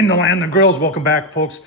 In the land of grills, welcome back, folks.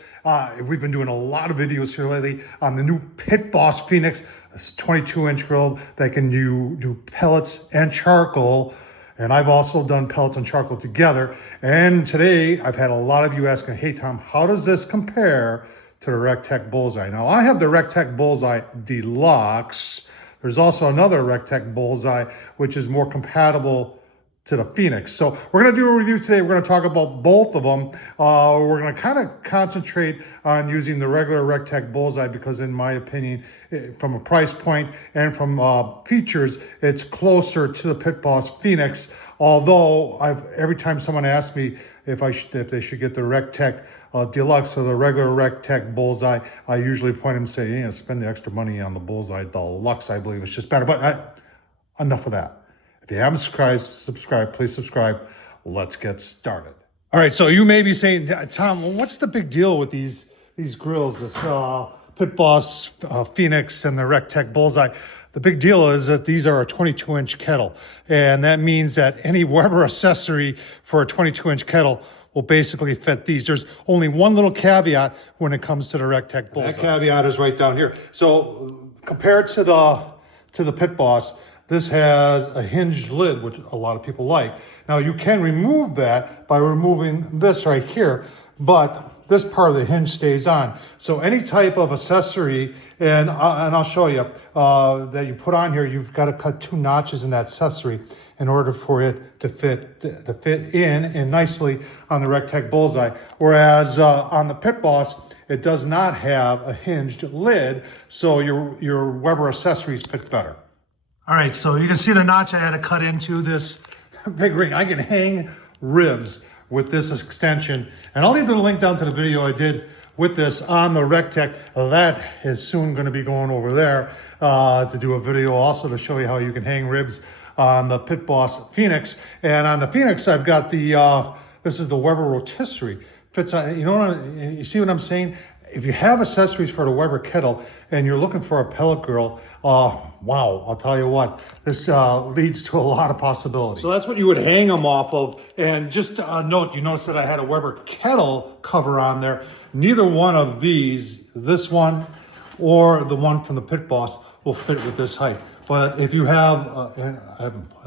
We've been doing a lot of videos here lately on the new Pit Boss Phoenix. It's a 22-inch grill that can do pellets and charcoal. And I've also done pellets and charcoal together. And today I've had a lot of you asking, hey Tom, how does this compare to the Recteq Bullseye? Now I have the Recteq Bullseye Deluxe. There's also another Recteq Bullseye, which is more compatible to the Phoenix. So we're going to do a review today. We're going to talk about both of them. We're going to kind of concentrate on using the regular Recteq Bullseye because in my opinion, from a price point and from features, it's closer to the Pit Boss Phoenix. Although every time someone asks me if they should get the Recteq Deluxe or the regular Recteq Bullseye, I usually point them and say, yeah, spend the extra money on the Bullseye Deluxe. I believe it's just better. But enough of that. If you haven't subscribed, please subscribe. Let's get started. All right, so you may be saying, Tom, well, what's the big deal with these grills, this Pit Boss Phoenix and the Recteq Bullseye? The big deal is that these are a 22-inch kettle, and that means that any Weber accessory for a 22-inch kettle will basically fit these. There's only one little caveat when it comes to the Recteq Bullseye. That caveat is right down here. So compared to the Pit Boss, this has a hinged lid, which a lot of people like. Now you can remove that by removing this right here, but this part of the hinge stays on. So any type of accessory, and I'll show you, that you put on here, you've got to cut 2 notches in that accessory in order for it to fit in and nicely on the Recteq Bullseye. Whereas on the Pit Boss, it does not have a hinged lid, so your Weber accessories fit better. All right, so you can see the notch I had to cut into this big ring. I can hang ribs with this extension, and I'll leave the link down to the video I did with this on the Recteq. That is soon going to be going over there to do a video also to show you how you can hang ribs on the Pit Boss Phoenix. And on the Phoenix, I've got the, this is the Weber rotisserie. Fits on, you see what I'm saying? If you have accessories for the Weber kettle and you're looking for a pellet grill, wow, I'll tell you what, this leads to a lot of possibilities. So that's what you would hang them off of. And just note, you notice that I had a Weber kettle cover on there. Neither one of these, this one or the one from the Pit Boss, will fit with this height. But if you have, and I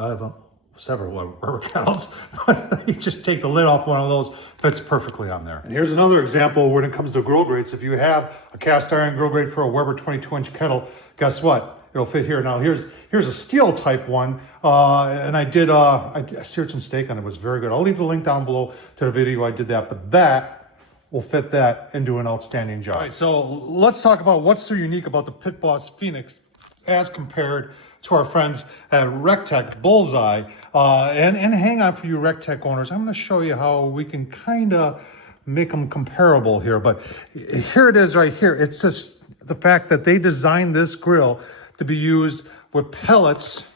have several Weber kettles, but you just take the lid off one of those, fits perfectly on there. And here's another example when it comes to grill grates. If you have a cast iron grill grate for a Weber 22-inch kettle, guess what? It'll fit here. Now here's a steel type one, and I seared some steak on it. It was very good. I'll leave the link down below to the video I did that, but that will fit that and do an outstanding job. All right, so let's talk about what's so unique about the Pit Boss Phoenix as compared to our friends at Recteq Bullseye. And hang on for you Recteq owners, I'm going to show you how we can kind of make them comparable here. But here it is right here. It's just the fact that they designed this grill to be used with pellets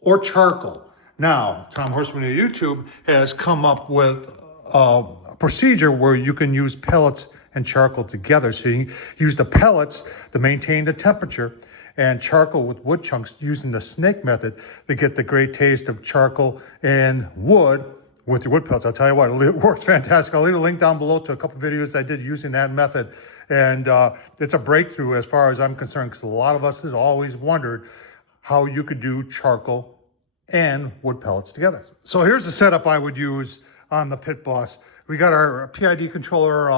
or charcoal. Now, Tom Horsman of YouTube has come up with a procedure where you can use pellets and charcoal together. So you use the pellets to maintain the temperature and charcoal with wood chunks using the snake method to get the great taste of charcoal and wood with your wood pellets. I'll tell you what, it works fantastic. I'll leave a link down below to a couple of videos I did using that method. And it's a breakthrough as far as I'm concerned, because a lot of us has always wondered how you could do charcoal and wood pellets together. So here's the setup I would use on the Pit Boss. We got our PID controller,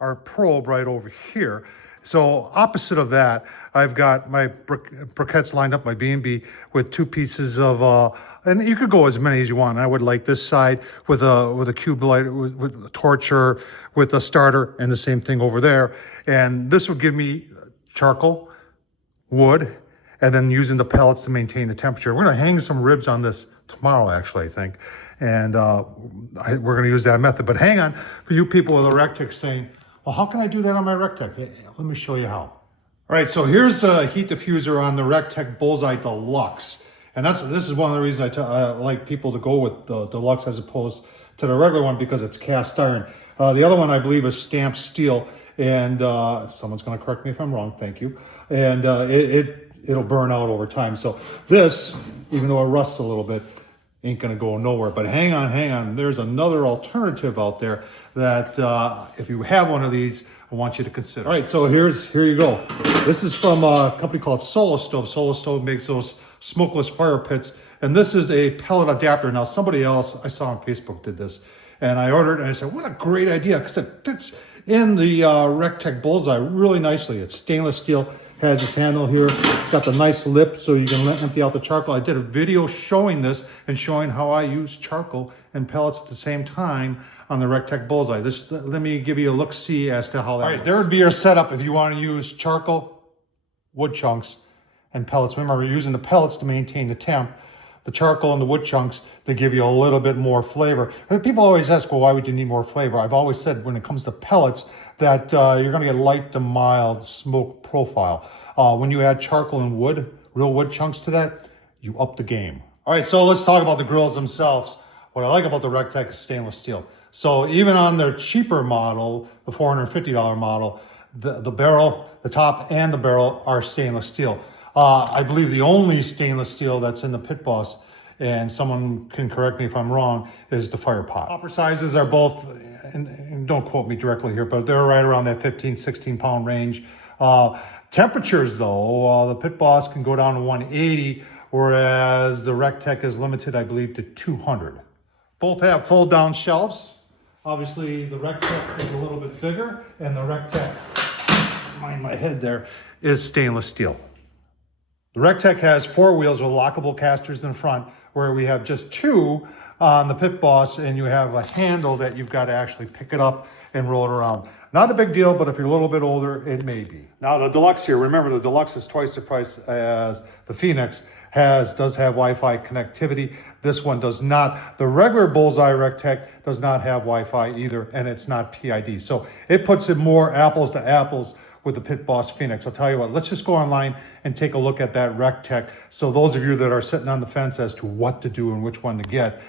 our probe right over here. So opposite of that, I've got my briquettes lined up, my B&B, with 2 pieces of, and you could go as many as you want. I would like this side with a cube light, with a torch, or with a starter, and the same thing over there. And this would give me charcoal, wood, and then using the pellets to maintain the temperature. We're going to hang some ribs on this tomorrow, actually, I think. And we're going to use that method. But hang on, for you people with a Recteq saying, well, how can I do that on my Recteq? Let me show you how. All right, so here's a heat diffuser on the Recteq Bullseye Deluxe. And this is one of the reasons I like people to go with the Deluxe as opposed to the regular one, because it's cast iron. The other one, I believe, is stamped steel. And someone's going to correct me if I'm wrong, thank you. And it'll burn out over time. So this, even though it rusts a little bit, ain't gonna go nowhere. But hang on. There's another alternative out there that if you have one of these, I want you to consider. All right, so here you go. This is from a company called Solo Stove. Solo Stove makes those smokeless fire pits, and this is a pellet adapter. Now, somebody else I saw on Facebook did this, and I ordered it, and I said, what a great idea, because it fits in the Recteq Bullseye really nicely. It's stainless steel, has this handle here. It's got the nice lip so you can empty out the charcoal. I did a video showing this and showing how I use charcoal and pellets at the same time on the Recteq Bullseye. Let me give you a look-see as to how that works. There would be your setup if you want to use charcoal, wood chunks, and pellets. Remember, we're using the pellets to maintain the temp, the charcoal and the wood chunks to give you a little bit more flavor. And people always ask, well, why would you need more flavor? I've always said when it comes to pellets that you're going to get light to mild smoke profile. When you add charcoal and wood, real wood chunks to that, you up the game. All right, so let's talk about the grills themselves. What I like about the Recteq is stainless steel. So even on their cheaper model, the $450 model, the barrel, the top and the barrel are stainless steel. I believe the only stainless steel that's in the Pit Boss, and someone can correct me if I'm wrong, is the fire pot. Copper sizes are both, and don't quote me directly here, but they're right around that 15, 16 pound range. Temperatures though, the Pit Boss can go down to 180, whereas the Recteq is limited, I believe, to 200. Both have fold down shelves. Obviously the Recteq is a little bit bigger, and the Recteq, mind my head there, is stainless steel. The Recteq has 4 wheels with lockable casters in front, where we have just 2 on the Pit Boss, and you have a handle that you've got to actually pick it up and roll it around. Not a big deal, but if you're a little bit older, it may be. Now the Deluxe here, remember the Deluxe is twice the price as the Phoenix, does have Wi-Fi connectivity. This one does not. The regular Bullseye Recteq does not have Wi-Fi either, and it's not PID. So it puts it more apples to apples with the Pit Boss Phoenix. I'll tell you what, let's just go online and take a look at that Recteq. So those of you that are sitting on the fence as to what to do and which one to get,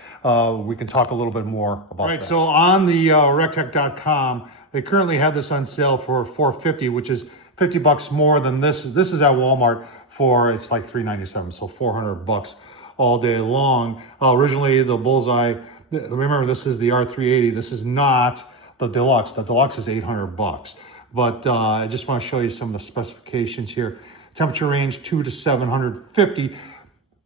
we can talk a little bit more about that. All right, so on the recteq.com, they currently have this on sale for $450, which is $50 more than this. This is at Walmart for, it's like $397, so $400 all day long. Originally the Bullseye, remember this is the R380, this is not the Deluxe. The Deluxe is $800. But I just want to show you some of the specifications here. Temperature range 2 to 750.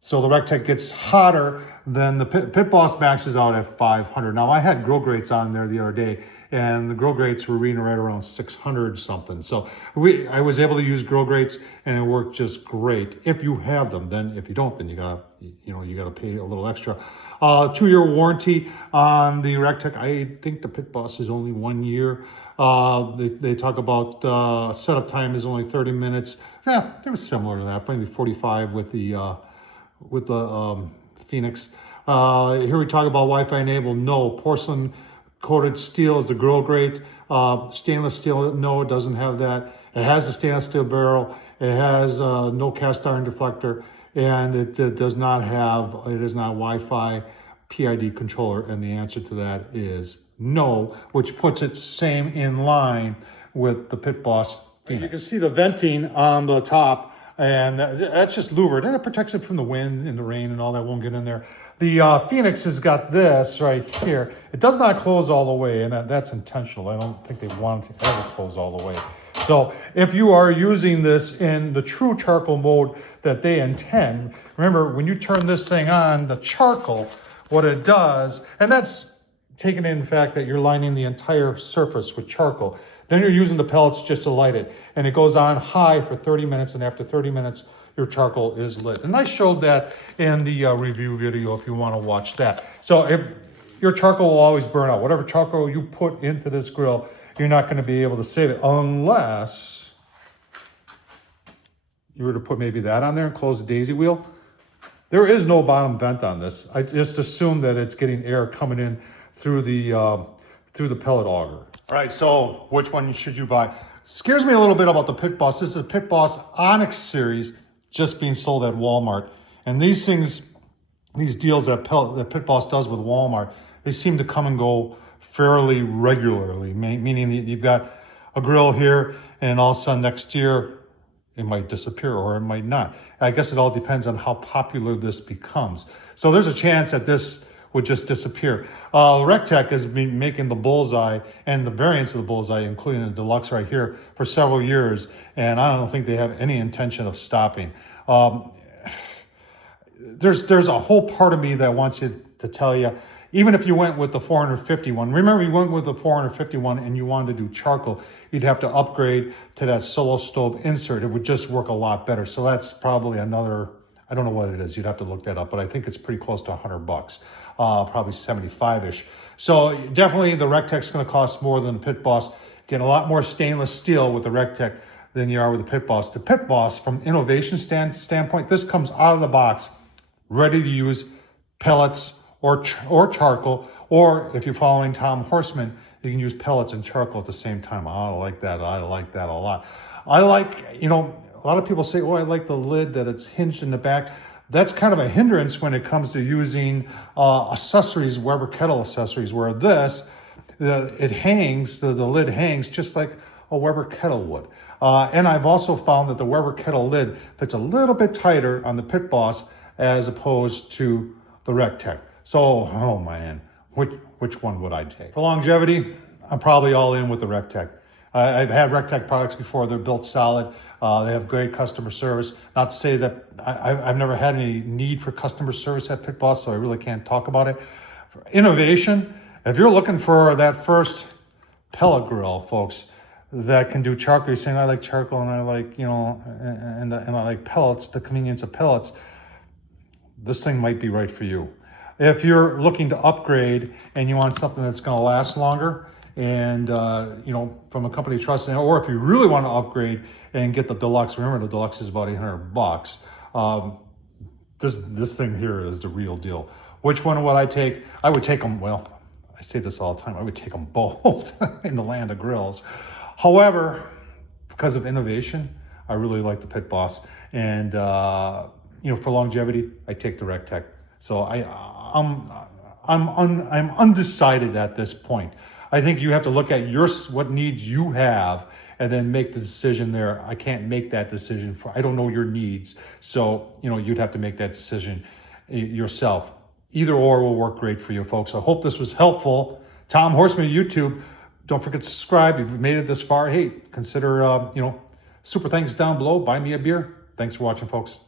So the Recteq gets hotter than the Pit Boss maxes out at 500. Now I had grill grates on there the other day, and the grill grates were reading right around 600 something. So I was able to use grill grates, and it worked just great. If you have them, then if you don't, then you gotta pay a little extra. 2-year warranty on the Recteq. I think the Pit Boss is only 1 year. They talk about setup time is only 30 minutes. Yeah, it was similar to that, maybe 45 with the Phoenix. Here we talk about Wi-Fi enabled. No. Porcelain coated steel is the grill grate. Stainless steel, no, it doesn't have that. It has a stainless steel barrel. It has no cast iron deflector, and it does not have, it is not Wi-Fi PID controller, and the answer to that is no, which puts it same in line with the Pit Boss Phoenix. You can see the venting on the top, and that's just louvered, and it protects it from the wind and the rain and all that won't get in there. The Phoenix has got this right here. It does not close all the way, and that's intentional. I don't think they want it to ever close all the way. So if you are using this in the true charcoal mode that they intend, remember when you turn this thing on, the charcoal, what it does, and that's taking in the fact that you're lining the entire surface with charcoal. Then you're using the pellets just to light it, and it goes on high for 30 minutes, and after 30 minutes, your charcoal is lit. And I showed that in the review video if you want to watch that. So if your charcoal will always burn out. Whatever charcoal you put into this grill, you're not going to be able to save it unless you were to put maybe that on there and close the daisy wheel. There is no bottom vent on this. I just assume that it's getting air coming in through the pellet auger. All right, so which one should you buy? Scares me a little bit about the Pit Boss. This is a Pit Boss Onyx series just being sold at Walmart. And these things, these deals that Pit Boss does with Walmart, they seem to come and go fairly regularly, meaning that you've got a grill here and all of a sudden next year it might disappear or it might not. I guess it all depends on how popular this becomes. So there's a chance that this would just disappear. Recteq has been making the Bullseye and the variants of the Bullseye, including the Deluxe right here, for several years, and I don't think they have any intention of stopping. There's a whole part of me that wants you to tell you, even if you went with the 451, remember you went with the 451 and you wanted to do charcoal, you'd have to upgrade to that solo stove insert. It would just work a lot better. So that's probably another, I don't know what it is. You'd have to look that up, but I think it's pretty close to $100, probably 75-ish. So definitely the Recteq's going to cost more than the Pit Boss. Get a lot more stainless steel with the Recteq than you are with the Pit Boss. The Pit Boss, from innovation standpoint, this comes out of the box ready to use pellets or charcoal, or if you're following Tom Horsman, you can use pellets and charcoal at the same time. I like that. I like that a lot. I like, you know, a lot of people say, oh, I like the lid that it's hinged in the back. That's kind of a hindrance when it comes to using accessories, Weber kettle accessories, where this, it hangs, the lid hangs just like a Weber kettle would. And I've also found that the Weber kettle lid fits a little bit tighter on the Pit Boss as opposed to the Recteq. So, oh man, which one would I take? For longevity, I'm probably all in with the Recteq. I've had Recteq products before. They're built solid. They have great customer service. Not to say that I've never had any need for customer service at Pit Boss, so I really can't talk about it. For innovation, if you're looking for that first pellet grill, folks, that can do charcoal, you're saying I like charcoal and I like, you know, and I like pellets, the convenience of pellets, this thing might be right for you. If you're looking to upgrade and you want something that's going to last longer and, you know, from a company you trust, or if you really want to upgrade and get the Deluxe, remember the Deluxe is about $800. This thing here is the real deal. Which one would I take? I would take them, well, I say this all the time, I would take them both in the land of grills. However, because of innovation, I really like the Pit Boss. And, you know, for longevity, I take the Recteq. So I'm undecided at this point. I think you have to look at what needs you have and then make the decision there. I can't make that decision I don't know your needs. So, you know, you'd have to make that decision yourself. Either or will work great for you folks. I hope this was helpful. Tom Horsman, YouTube. Don't forget to subscribe. If you've made it this far, hey, consider, you know, super thanks down below. Buy me a beer. Thanks for watching, folks.